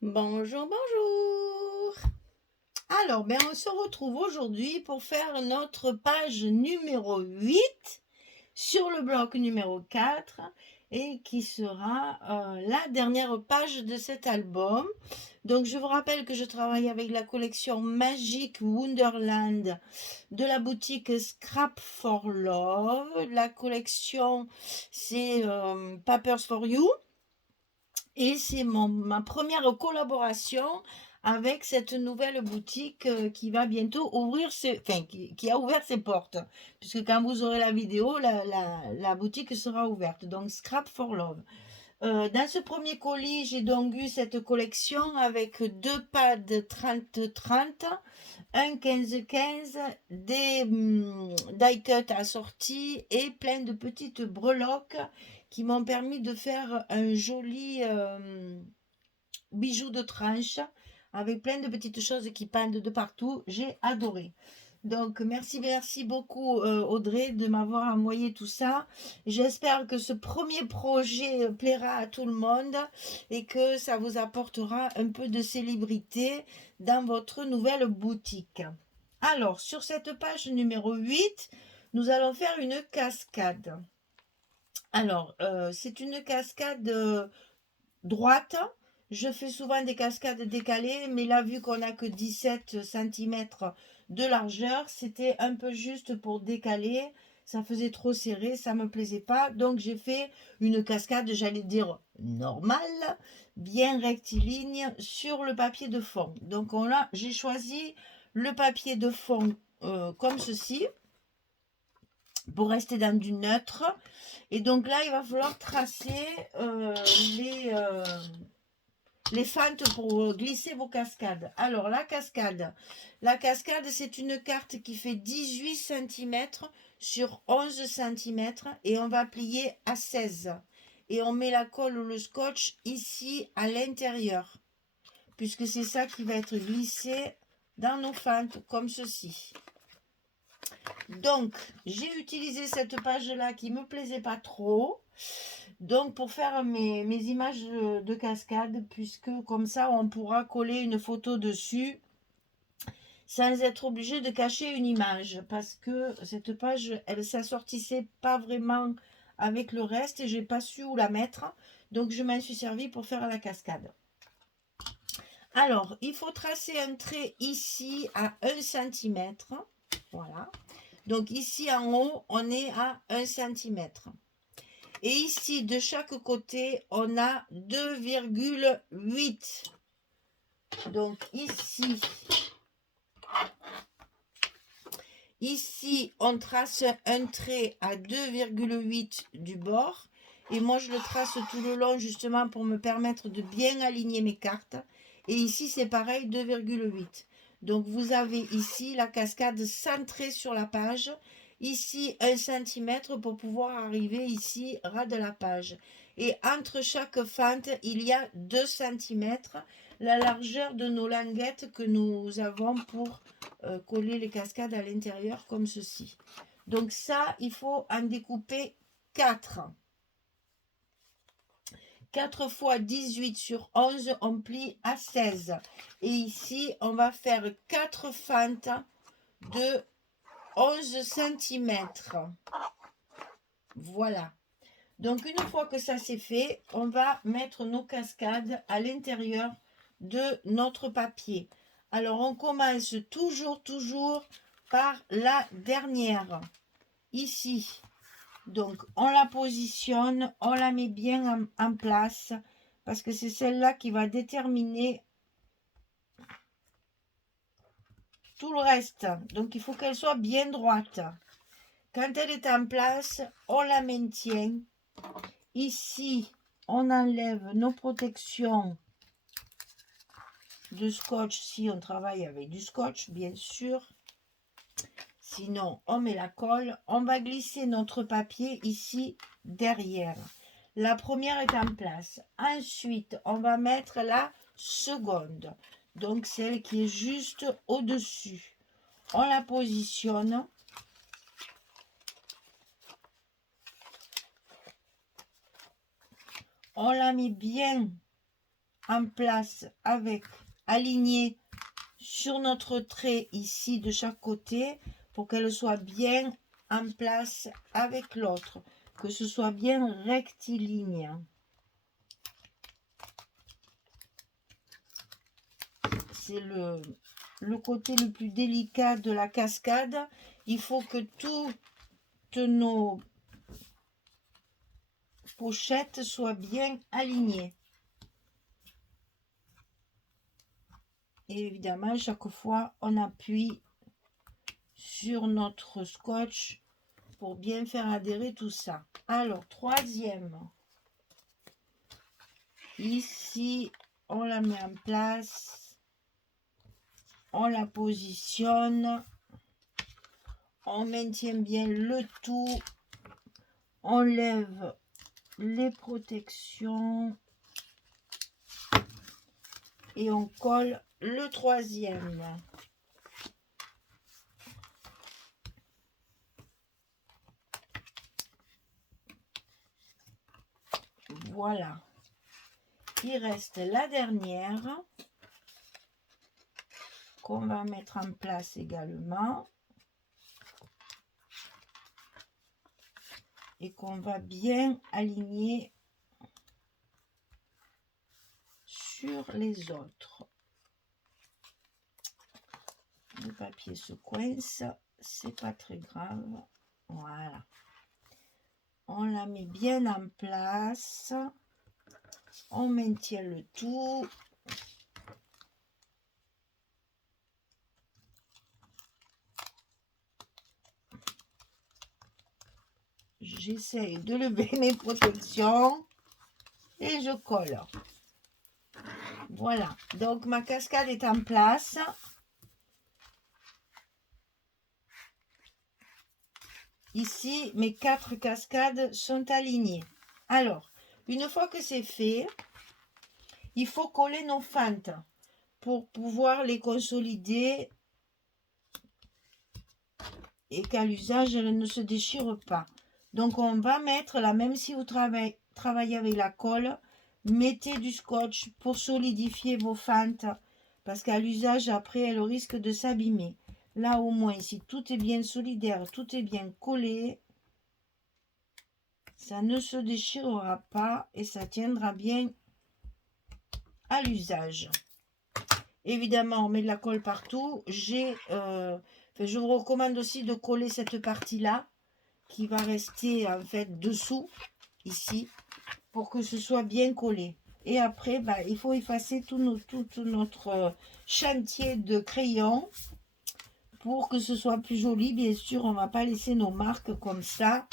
Bonjour, bonjour. Alors, on se retrouve aujourd'hui pour faire notre page numéro 8 sur le bloc numéro 4 et qui sera la dernière page de cet album. Donc, je vous rappelle que je travaille avec la collection Magic Wonderland de la boutique Scrap for Love. La collection, c'est Papers for You. Et c'est ma première collaboration avec cette nouvelle boutique qui va bientôt ouvrir qui a ouvert ses portes. Puisque quand vous aurez la vidéo, la boutique sera ouverte. Donc Scrap for Love. Dans ce premier colis, j'ai donc eu cette collection avec deux pads 30-30, un 15-15, des die cut assortis et plein de petites breloques qui m'ont permis de faire un joli bijou de tranche avec plein de petites choses qui pendent de partout. J'ai adoré. Donc, merci beaucoup Audrey de m'avoir envoyé tout ça. J'espère que ce premier projet plaira à tout le monde et que ça vous apportera un peu de célébrité dans votre nouvelle boutique. Alors, sur cette page numéro 8, nous allons faire une cascade. Alors, c'est une cascade droite. Je fais souvent des cascades décalées, mais là, vu qu'on n'a que 17 cm de largeur, c'était un peu juste pour décaler. Ça faisait trop serré, ça me plaisait pas. Donc, j'ai fait une cascade, j'allais dire normale, bien rectiligne sur le papier de fond. Donc, j'ai choisi le papier de fond comme ceci pour rester dans du neutre. Et donc là, il va falloir tracer les, euh, les fentes pour glisser vos cascades. Alors, la cascade, c'est une carte qui fait 18 cm sur 11 cm et on va plier à 16. Et on met la colle ou le scotch ici à l'intérieur, puisque c'est ça qui va être glissé dans nos fentes, comme ceci. Donc, j'ai utilisé cette page-là qui ne me plaisait pas trop. Donc, pour faire mes images de cascade, puisque comme ça, on pourra coller une photo dessus sans être obligé de cacher une image. Parce que cette page, elle ne s'assortissait pas vraiment avec le reste et j'ai pas su où la mettre. Donc, je m'en suis servi pour faire la cascade. Alors, il faut tracer un trait ici à 1 cm. Voilà. Donc ici en haut, on est à 1 cm. Et ici, de chaque côté, on a 2,8. Donc ici, on trace un trait à 2,8 du bord. Et moi, je le trace tout le long justement pour me permettre de bien aligner mes cartes. Et ici, c'est pareil, 2,8. Donc, vous avez ici la cascade centrée sur la page. Ici, 1 cm pour pouvoir arriver ici, ras de la page. Et entre chaque fente, il y a 2 cm, la largeur de nos languettes que nous avons pour coller les cascades à l'intérieur comme ceci. Donc ça, il faut en découper 4. 4 fois 18 sur 11, on plie à 16. Et ici, on va faire 4 fentes de 11 cm. Voilà. Donc une fois que ça c'est fait, on va mettre nos cascades à l'intérieur de notre papier. Alors on commence toujours par la dernière. Ici. Donc on la positionne, on la met bien en place parce que c'est celle-là qui va déterminer tout le reste. Donc il faut qu'elle soit bien droite. Quand elle est en place, on la maintient. Ici, on enlève nos protections de scotch si on travaille avec du scotch, bien sûr. Sinon, on met la colle. On va glisser notre papier ici derrière. La première est en place. Ensuite, on va mettre la seconde. Donc, celle qui est juste au-dessus. On la positionne. On la met bien en place avec aligné sur notre trait ici de chaque côté pour qu'elle soit bien en place avec l'autre, que ce soit bien rectiligne. C'est le côté le plus délicat de la cascade. Il faut que toutes nos pochettes soient bien alignées. Et évidemment, chaque fois, on appuie sur notre scotch pour bien faire adhérer tout ça. Alors, troisième. Ici, on la met en place. On la positionne. On maintient bien le tout. On lève les protections. Et on colle le troisième. Voilà. Il reste la dernière qu'on va mettre en place également et qu'on va bien aligner sur les autres. Le papier se coince, c'est pas très grave. Voilà. On la met bien en place. On maintient le tout. J'essaie de lever mes protections et je colle. Voilà, donc ma cascade est en place. Ici, mes 4 cascades sont alignées. Alors, une fois que c'est fait, il faut coller nos fentes pour pouvoir les consolider et qu'à l'usage, elles ne se déchirent pas. Donc, on va mettre là, même si vous travaillez avec la colle, mettez du scotch pour solidifier vos fentes parce qu'à l'usage, après, elles risquent de s'abîmer. Là, au moins, si tout est bien solidaire, tout est bien collé, ça ne se déchirera pas et ça tiendra bien à l'usage. Évidemment, on met de la colle partout. Je vous recommande aussi de coller cette partie-là qui va rester en fait dessous, ici, pour que ce soit bien collé. Et après, il faut effacer tout notre chantier de crayon pour que ce soit plus joli. Bien sûr, on ne va pas laisser nos marques comme ça.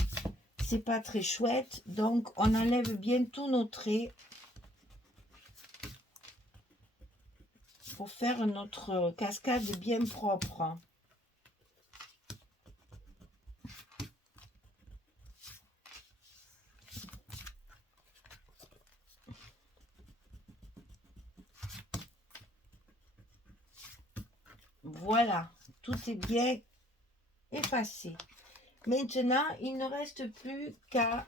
C'est pas très chouette. Donc, on enlève bien tous nos traits pour faire notre cascade bien propre. Voilà, tout est bien effacé. Maintenant, il ne reste plus qu'à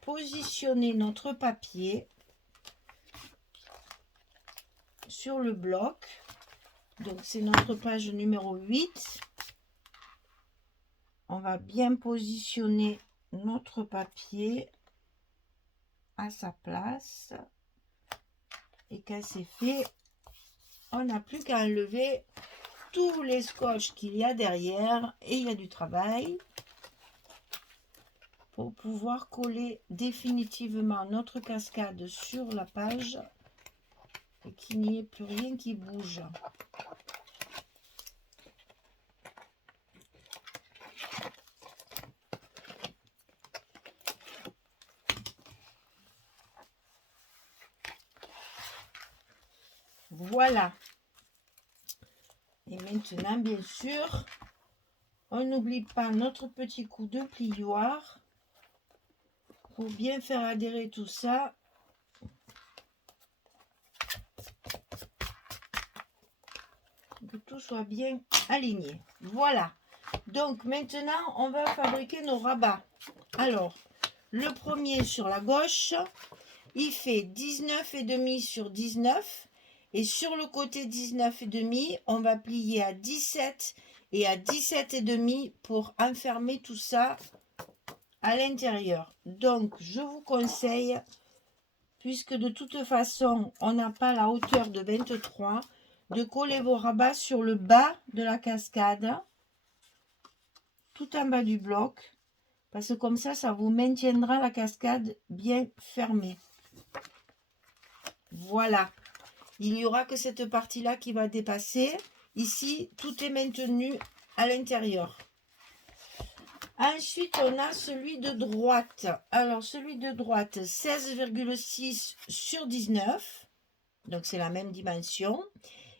positionner notre papier sur le bloc. Donc, c'est notre page numéro 8. On va bien positionner notre papier à sa place. Et quand c'est fait, on n'a plus qu'à enlever tous les scotch qu'il y a derrière. Et il y a du travail pour pouvoir coller définitivement notre cascade sur la page et qu'il n'y ait plus rien qui bouge. Voilà. Et maintenant, bien sûr, on n'oublie pas notre petit coup de plioir pour bien faire adhérer tout ça. Que tout soit bien aligné. Voilà. Donc maintenant, on va fabriquer nos rabats. Alors, le premier sur la gauche, il fait 19,5 sur 19. Et sur le côté 19,5, on va plier à 17 et à 17,5 pour enfermer tout ça à l'intérieur. Donc, je vous conseille, puisque de toute façon, on n'a pas la hauteur de 23, de coller vos rabats sur le bas de la cascade, tout en bas du bloc, parce que comme ça vous maintiendra la cascade bien fermée. Voilà. Il n'y aura que cette partie-là qui va dépasser. Ici, tout est maintenu à l'intérieur. Ensuite, on a celui de droite. Alors, celui de droite, 16,6 sur 19. Donc, c'est la même dimension.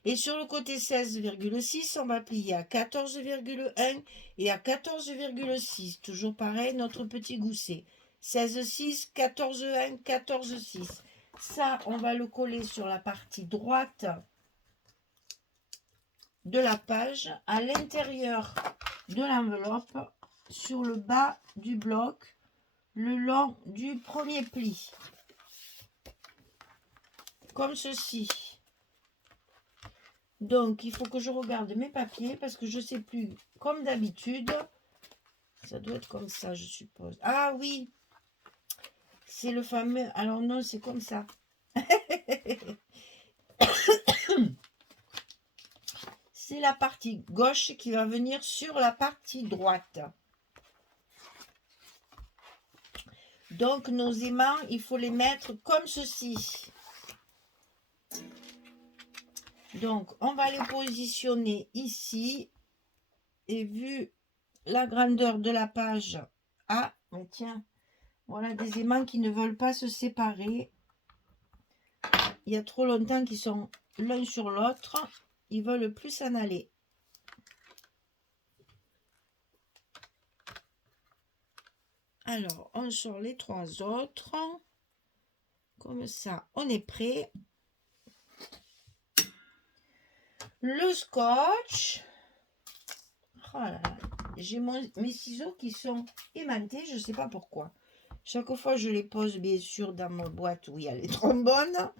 Et sur le côté 16,6, on va plier à 14,1 et à 14,6. Toujours pareil, notre petit gousset. 16,6, 14,1, 14,6. Ça, on va le coller sur la partie droite de la page, à l'intérieur de l'enveloppe, sur le bas du bloc, le long du premier pli. Comme ceci. Donc, il faut que je regarde mes papiers parce que je ne sais plus. Comme d'habitude, ça doit être comme ça, je suppose. Ah oui, c'est le fameux... Alors non, c'est comme ça. C'est la partie gauche qui va venir sur la partie droite. Donc, nos aimants, il faut les mettre comme ceci. Donc, on va les positionner ici. Et vu la grandeur de la page... Ah, mais tiens, voilà des aimants qui ne veulent pas se séparer. Il y a trop longtemps qu'ils sont l'un sur l'autre. Ils veulent plus s'en aller. Alors, on sort les trois autres. Comme ça, on est prêt. Le scotch. Oh là là. J'ai mes ciseaux qui sont aimantés. Je ne sais pas pourquoi. Chaque fois, je les pose bien sûr dans ma boîte où il y a les trombones.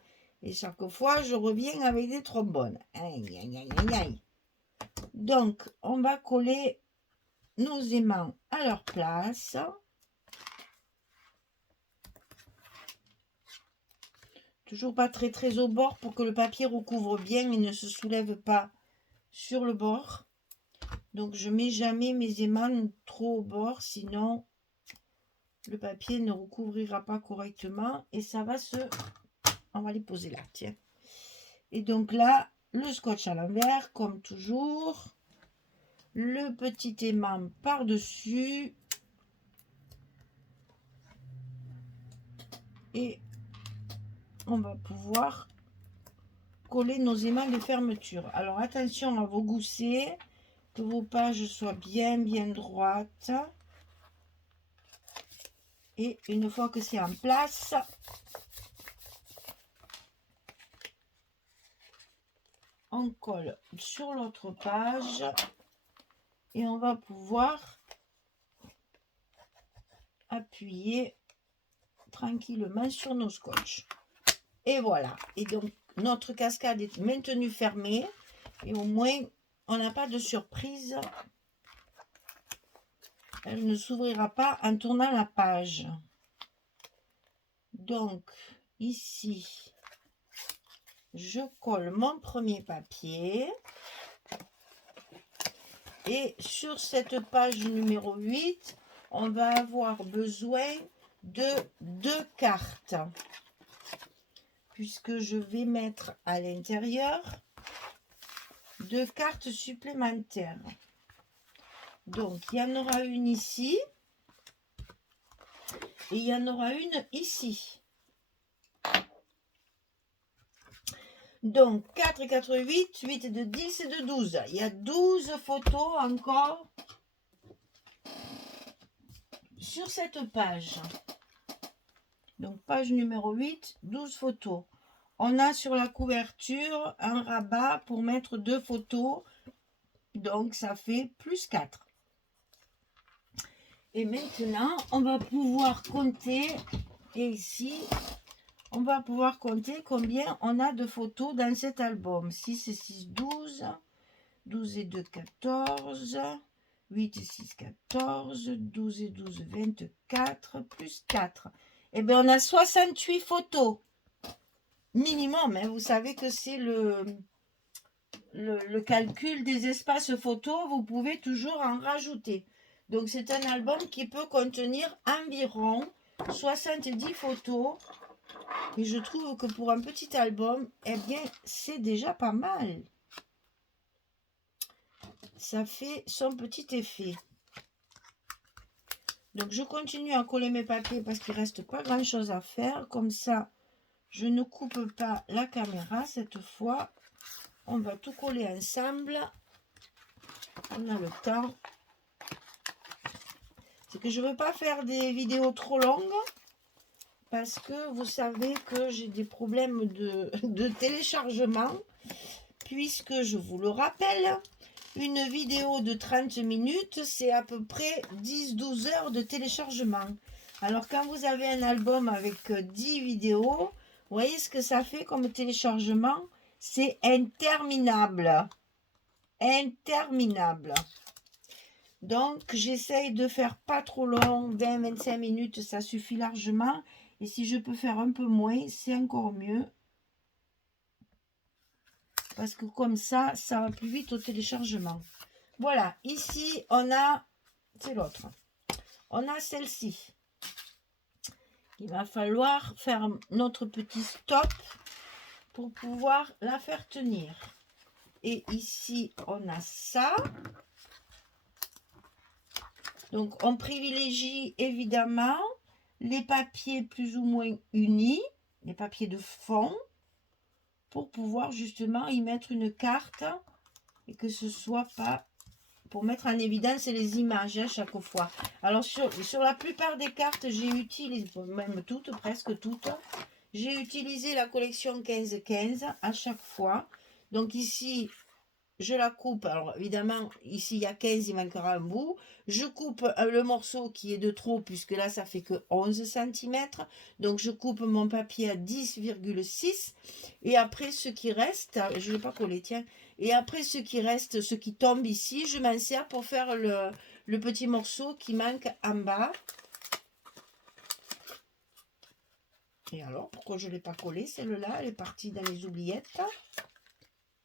Et chaque fois, je reviens avec des trombones. Aïe, aïe, aïe, aïe, aïe. Donc, on va coller nos aimants à leur place. Toujours pas très au bord pour que le papier recouvre bien et ne se soulève pas sur le bord. Donc, je mets jamais mes aimants trop au bord, sinon le papier ne recouvrira pas correctement et ça va se... On va les poser là, tiens. Et donc là, le scotch à l'envers, comme toujours. Le petit aimant par-dessus. Et on va pouvoir coller nos aimants de fermeture. Alors attention à vos goussets, que vos pages soient bien droites. Et une fois que c'est en place, on colle sur l'autre page et on va pouvoir appuyer tranquillement sur nos scotch. Et voilà. Et donc, notre cascade est maintenue fermée. Et au moins, on n'a pas de surprise. Elle ne s'ouvrira pas en tournant la page. Donc, ici, je colle mon premier papier. Et sur cette page numéro 8, on va avoir besoin de 2 cartes. Puisque je vais mettre à l'intérieur 2 cartes supplémentaires. Donc, il y en aura une ici et il y en aura une ici. Donc, 4 et 4, 8, 8 et 2, 10 et 2, 12. Il y a 12 photos encore sur cette page. Donc, page numéro 8, 12 photos. On a sur la couverture un rabat pour mettre 2 photos. Donc, ça fait plus 4. Et maintenant, on va pouvoir compter. Et ici, on va pouvoir compter combien on a de photos dans cet album. 6 et 6, 12. 12 et 2, 14. 8 et 6, 14. 12 et 12, 24. Plus 4. Eh bien, on a 68 photos. Minimum, hein. Vous savez que c'est le calcul des espaces photos. Vous pouvez toujours en rajouter. Donc, c'est un album qui peut contenir environ 70 photos. Et je trouve que pour un petit album, eh bien, c'est déjà pas mal. Ça fait son petit effet. Donc, je continue à coller mes papiers parce qu'il ne reste pas grand-chose à faire. Comme ça, je ne coupe pas la caméra cette fois. On va tout coller ensemble. On a le temps. C'est que je ne veux pas faire des vidéos trop longues. Parce que vous savez que j'ai des problèmes de téléchargement. Puisque, je vous le rappelle, une vidéo de 30 minutes, c'est à peu près 10-12 heures de téléchargement. Alors, quand vous avez un album avec 10 vidéos, vous voyez ce que ça fait comme téléchargement? C'est interminable. Interminable. Donc, j'essaye de faire pas trop long, 20-25 minutes, ça suffit largement. Et si je peux faire un peu moins, c'est encore mieux. Parce que comme ça va plus vite au téléchargement. Voilà, ici, on a, c'est l'autre. On a celle-ci. Il va falloir faire notre petit stop pour pouvoir la faire tenir. Et ici, on a ça. Donc, on privilégie évidemment les papiers plus ou moins unis, les papiers de fond, pour pouvoir justement y mettre une carte et que ce soit pas pour mettre en évidence les images à chaque fois. Alors, sur la plupart des cartes, j'ai utilisé, même toutes, presque toutes, j'ai utilisé la collection 15-15 à chaque fois. Donc ici, je la coupe. Alors évidemment, ici il y a 15, il manquera un bout. Je coupe le morceau qui est de trop, puisque là ça fait que 11 cm. Donc je coupe mon papier à 10,6. Et après ce qui reste, je ne vais pas coller, tiens. Et après ce qui reste, ce qui tombe ici, je m'en sers pour faire le petit morceau qui manque en bas. Et alors, pourquoi je ne l'ai pas collé celle-là? Elle est partie dans les oubliettes.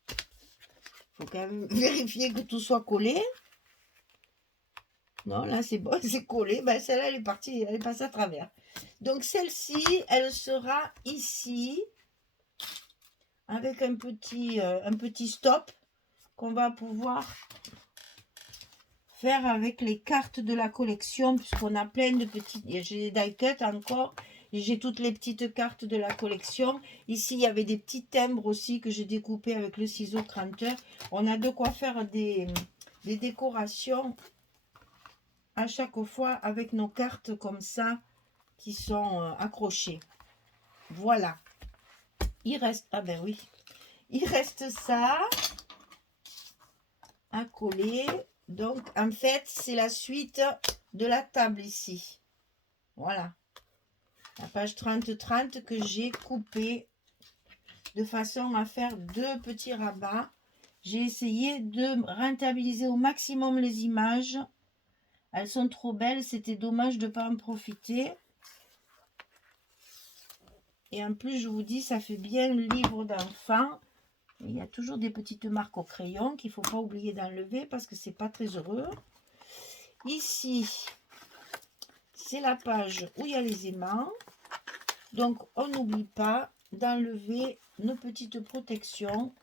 Il faut quand même vérifier que tout soit collé. Non, là c'est bon, c'est collé. Ben, celle-là, elle est partie, elle est passée à travers. Donc celle-ci, elle sera ici. Avec un petit stop qu'on va pouvoir faire avec les cartes de la collection. Puisqu'on a plein de petites... J'ai des die cut encore. J'ai toutes les petites cartes de la collection. Ici, il y avait des petits timbres aussi que j'ai découpés avec le ciseau cranteur. On a de quoi faire des décorations à chaque fois avec nos cartes comme ça qui sont accrochées. Voilà. Il reste... Ah ben oui. Il reste ça à coller. Donc, en fait, c'est la suite de la table ici. Voilà. La page 30-30 que j'ai coupée de façon à faire deux petits rabats. J'ai essayé de rentabiliser au maximum les images. Elles sont trop belles, c'était dommage de ne pas en profiter. Et en plus, je vous dis, ça fait bien le livre d'enfant. Il y a toujours des petites marques au crayon qu'il ne faut pas oublier d'enlever parce que c'est pas très heureux. Ici, c'est la page où il y a les aimants. Donc, on n'oublie pas d'enlever nos petites protections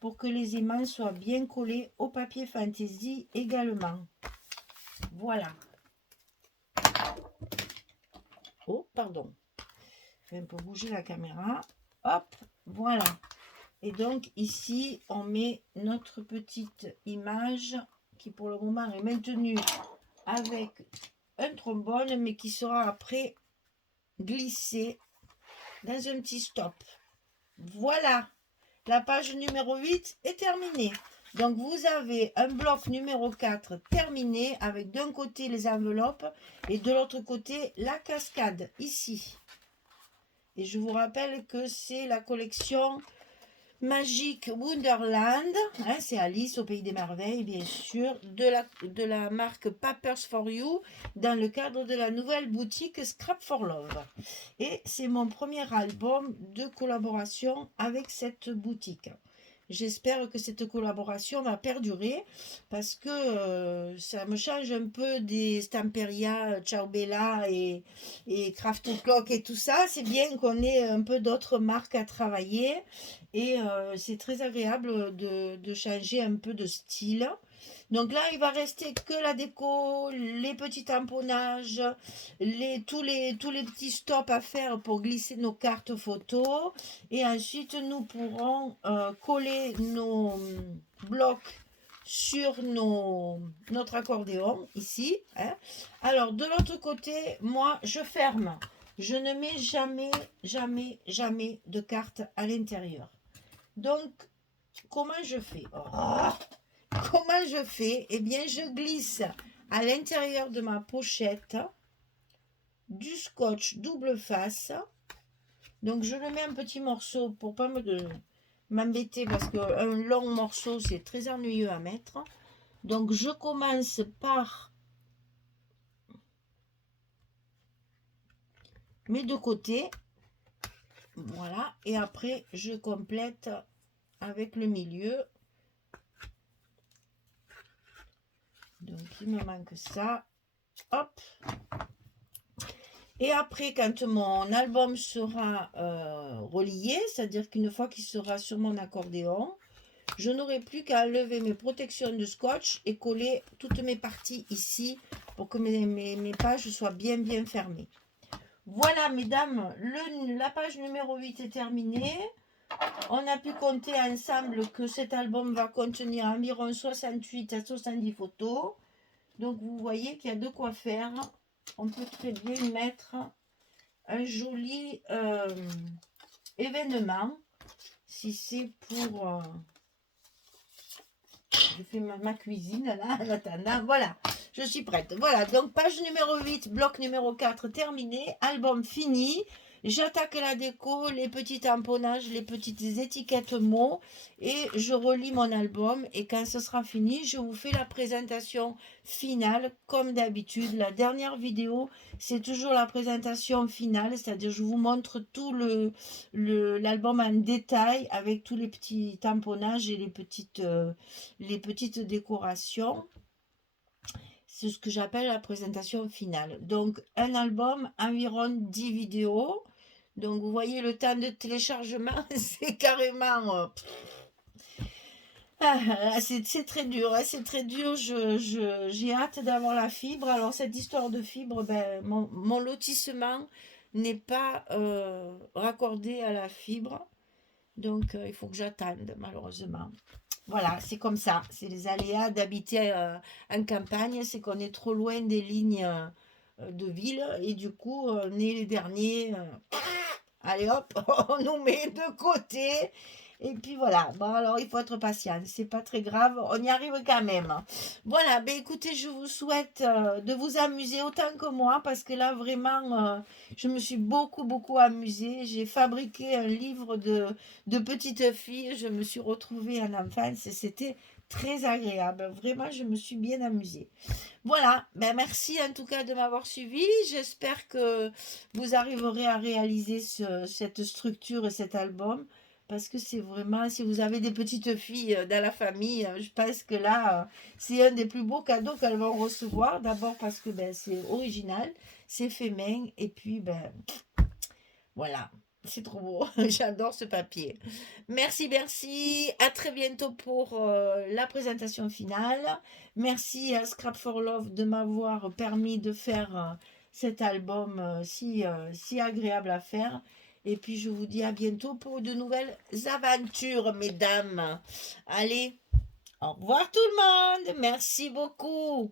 pour que les aimants soient bien collés au papier fantaisie également. Voilà. Oh, pardon. Je vais un peu bouger la caméra. Hop, voilà. Et donc, ici, on met notre petite image qui, pour le moment, est maintenue avec un trombone, mais qui sera après glissée dans un petit stop. Voilà, la page numéro 8 est terminée. Donc, vous avez un bloc numéro 4 terminé avec d'un côté les enveloppes et de l'autre côté la cascade, ici. Et je vous rappelle que c'est la collection Magic Wonderland, hein, c'est Alice au Pays des Merveilles, bien sûr, de la marque Papers for You, dans le cadre de la nouvelle boutique Scrap for Love. Et c'est mon premier album de collaboration avec cette boutique. J'espère que cette collaboration va perdurer parce que ça me change un peu des Stamperia, Ciao Bella et Craft Clock et tout ça. C'est bien qu'on ait un peu d'autres marques à travailler et c'est très agréable de changer un peu de style. Donc là, il va rester que la déco, les petits tamponnages, tous les petits stops à faire pour glisser nos cartes photos. Et ensuite, nous pourrons coller nos blocs sur notre accordéon, ici. Hein. Alors, de l'autre côté, moi, je ferme. Je ne mets jamais, jamais, jamais de cartes à l'intérieur. Donc, comment je fais? Comment je fais? Eh bien, je glisse à l'intérieur de ma pochette du scotch double face. Donc, je le mets un petit morceau pour pas m'embêter parce qu'un long morceau, c'est très ennuyeux à mettre. Donc, je commence par mes deux côtés. Voilà. Et après, je complète avec le milieu. Donc, il me manque ça. Hop. Et après, quand mon album sera relié, c'est-à-dire qu'une fois qu'il sera sur mon accordéon, je n'aurai plus qu'à enlever mes protections de scotch et coller toutes mes parties ici pour que mes pages soient bien fermées. Voilà, mesdames, la page numéro 8 est terminée. On a pu compter ensemble que cet album va contenir environ 68 à 70 photos. Donc, vous voyez qu'il y a de quoi faire. On peut très bien mettre un joli événement. Si c'est pour... je fais ma cuisine là, en attendant. Voilà, je suis prête. Voilà, donc page numéro 8, bloc numéro 4 terminé. Album fini. J'attaque la déco, les petits tamponnages, les petites étiquettes mots et je relis mon album et quand ce sera fini, je vous fais la présentation finale comme d'habitude. La dernière vidéo, c'est toujours la présentation finale, c'est-à-dire je vous montre tout l'album en détail avec tous les petits tamponnages et les petites décorations. C'est ce que j'appelle la présentation finale. Donc, un album, environ 10 vidéos. Donc, vous voyez, le temps de téléchargement, c'est carrément... c'est très dur, hein, c'est très dur. J'ai hâte d'avoir la fibre. Alors, cette histoire de fibre, ben, mon lotissement n'est pas raccordé à la fibre. Donc, il faut que j'attende, malheureusement. Voilà, c'est comme ça. C'est les aléas d'habiter en campagne. C'est qu'on est trop loin des lignes de ville. Et du coup, on est les derniers. Allez hop, on nous met de côté. Et puis voilà. Bon, alors, il faut être patient. C'est pas très grave. On y arrive quand même. Voilà. Ben écoutez, je vous souhaite de vous amuser autant que moi. Parce que là, vraiment, je me suis beaucoup amusée. J'ai fabriqué un livre de petites filles. Je me suis retrouvée en enfance et c'était très agréable. Vraiment, je me suis bien amusée. Voilà, ben merci en tout cas de m'avoir suivi. J'espère que vous arriverez à réaliser cette structure et cet album. Parce que c'est vraiment, si vous avez des petites filles dans la famille, je pense que là, c'est un des plus beaux cadeaux qu'elles vont recevoir. D'abord parce que ben, c'est original, c'est fait main. Et puis, ben, voilà, c'est trop beau. J'adore ce papier. Merci. À très bientôt pour la présentation finale. Merci à Scrap for Love de m'avoir permis de faire cet album si agréable à faire. Et puis, je vous dis à bientôt pour de nouvelles aventures, mesdames. Allez, au revoir tout le monde. Merci beaucoup.